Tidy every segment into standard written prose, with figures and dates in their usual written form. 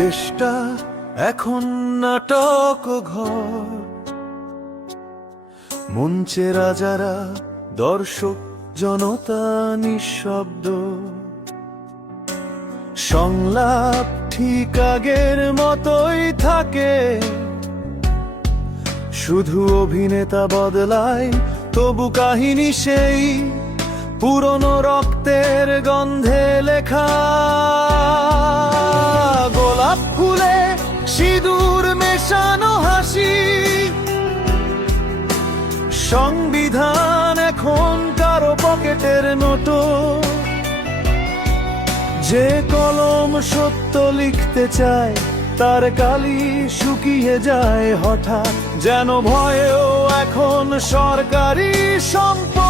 দেশটা এখন নাটক ঘর, মঞ্চে রাজারা, দর্শক জনতা নিঃশব্দ। সংলাপ ঠিক আগের মতোই থাকে, শুধু অভিনেতা বদলায়, তবু কাহিনী সেই পুরনো রক্তের গন্ধে লেখা। গোলাপ ফুলে সিঁদুর মেশানো হাসি, সংবিধান এখন কারো পকেটের নোটো। যে কলম সত্য লিখতে চায়, তার কালি শুকিয়ে যায় হঠাৎ, যেন ভয়েও এখন সরকারি সম্পদ।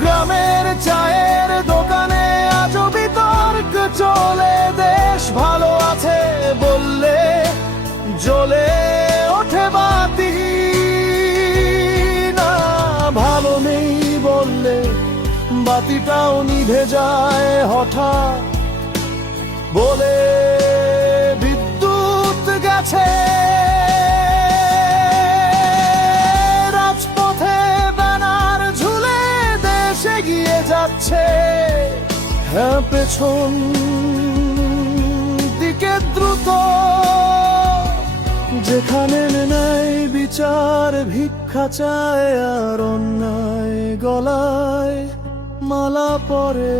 গ্রামের চায়ের দোকানে আজও বিতর্ক চলে, দেশ ভালো আছে বললে জ্বলে ওঠে বাতি, না ভালো নেই বললে বাতিটাও নিভে যায় হঠাৎ। বলে বিদ্যুৎ গেছে, রাজপথে ব্যানার ঝুলে দেশ এগিয়ে যাচ্ছে। হ্যাঁ, পেছন দিকে দ্রুত, যেখানে নেই বিচার ভিক্ষা চায়, আর অন্যায় গলায় মালা পরে।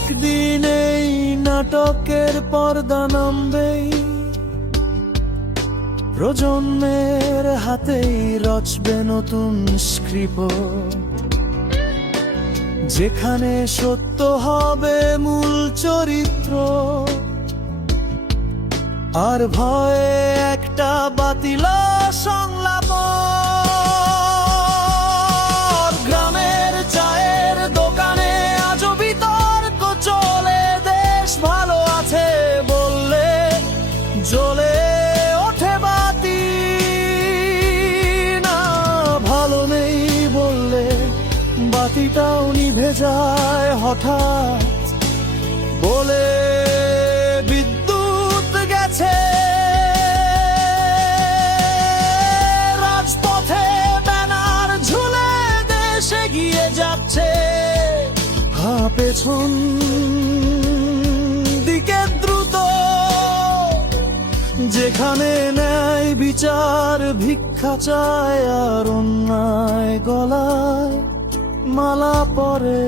একদিন এই নাটকের পর্দা নামবেই, প্রজন্মের হাতেই রচবে নতুন স্ক্রিপ্ট, যেখানে সত্য হবে মূল চরিত্র, আর ভয়ে একটা বাতিল সংলাপ। গ্রামের চায়ের দোকানে আজও বিতর্ক চলে, দেশ ভালো আছে বললে জ্বলে ওঠে বাতি, না ভালো নেই বললে বাতিটাও নিভে যায় হঠাৎ। বলে বিদ্যুৎ গেছে, রাজপথে ব্যানার ঝুলে দেশ এগিয়ে যাচ্ছে। হ্যাঁ, পেছন দিকে দ্রুত, যেখানে ন্যায় বিচার ভিক্ষা চায়, আর অন্যায় গলায় মালা পরে।